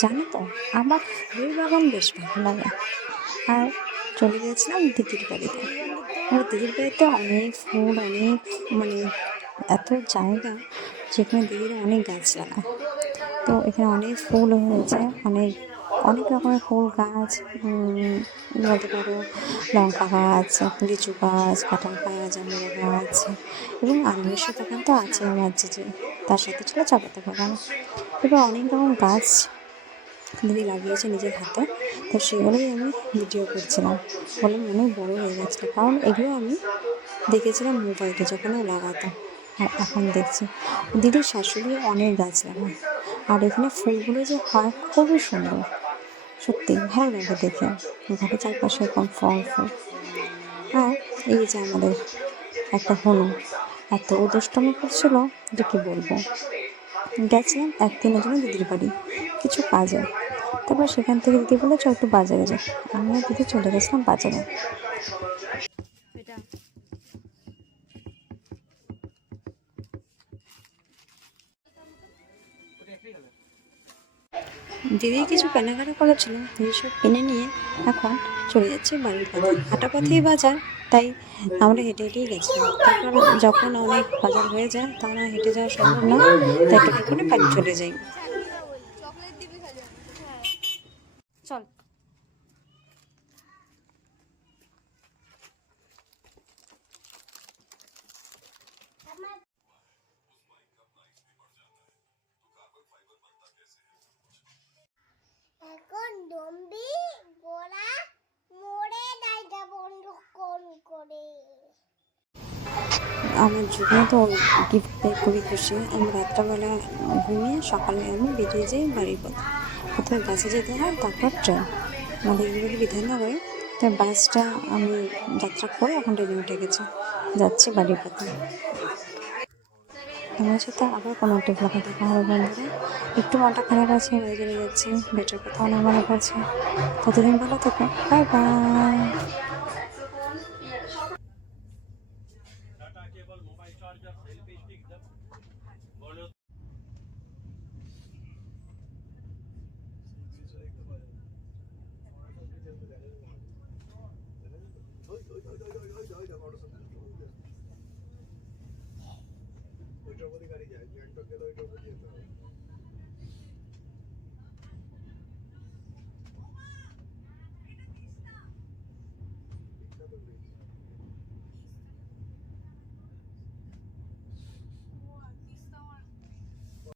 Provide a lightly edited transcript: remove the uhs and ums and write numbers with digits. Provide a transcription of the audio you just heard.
জানো তো, আমার ফুলের বাগান বেশ ভালো লাগে। আর চলে গিয়েছিলাম দিদির বাড়িতে। আর দিদির বাড়িতে অনেক ফুল, অনেক মানে এত জায়গা যেখানে দিদিরা অনেক গাছ লাগায়। তো এখানে অনেক ফুল হয়েছে, অনেক অনেক রকমের ফুল গাছ, বলতে পারো লঙ্কা গাছ, লিচু গাছ, কাঁঠাল গাছ, আমের গাছ এবং আনারসের বাগান তো আছে আমার যে তার সাথে ছিল চা পাতা বাগান। এবার অনেক রকম গাছ দিদি লাগিয়েছে নিজের হাতে। তো সেগুলোই আমি ভিডিও করছিলাম। বললাম অনেক বড় হয়ে গেছিলো, কারণ এগুলো আমি দেখেছিলাম মোবাইলে যখন ও লাগাতো। আর এখন দেখছি দিদির শাশুড়ি অনেক গাছ লাগায়। আর এখানে ফুলগুলো যে হয় খুবই সুন্দর, সত্যি ভালো লাগে দেখে। ঘরের চারপাশে এরকম ফল ফুল। আর এই যে আমাদের একটা হনু এত দুষ্টমি করছিল যে কি বলবো। গেছিলাম একদিনের জন্য দিদির বাড়ি কিছু কাজে। তারপর সেখান থেকে দিদি বলে চল একটু বাজারে যাই। আমি আর দিদি চলে গেছিলাম বাজারে। দিদি কিছু কেনাকাটা করেছিল, দিদি সব কিনে নিয়ে এখন চলে যাচ্ছে বাড়ির পথে। হাঁটা পথেই বাজার, তাই আমরা হেঁটে হেঁটেই গেছিলাম। তারপর যখন অনেক বাজার হয়ে যায় তখন আর হেঁটে যাওয়া সম্ভব না, তাই টোটো করে বাড়ি চলে যাই। চল। এখন ডম্বি গোড়া মোড়ে দাইটা বন্ধ কোন করে। আমার জীবনে তো গিফট পেয়ে খুবই খুশি। আমি রাত্রাবেলা ঘুমিয়ে সকালে আমি বেরিয়ে যাই বাড়ির পথে। প্রথমে বাসে যেতে হয়, তারপর ট্রেন। আমাদের এগুলি বিধাননগরে, তাই বাসটা আমি যাত্রা করে এখন ট্রেনে উঠে গেছি, যাচ্ছি বাড়ির পথে। আমার সাথে আবার কোনো একটা ব্লগে দেখা হবে বন্ধুরা। একটু মনটা খারাপ আছে, বাড়ি চলে যাচ্ছি, বেটার কথা অনেক মনে পড়ছে। ততদিন ভালো থেকো, বাই বাই।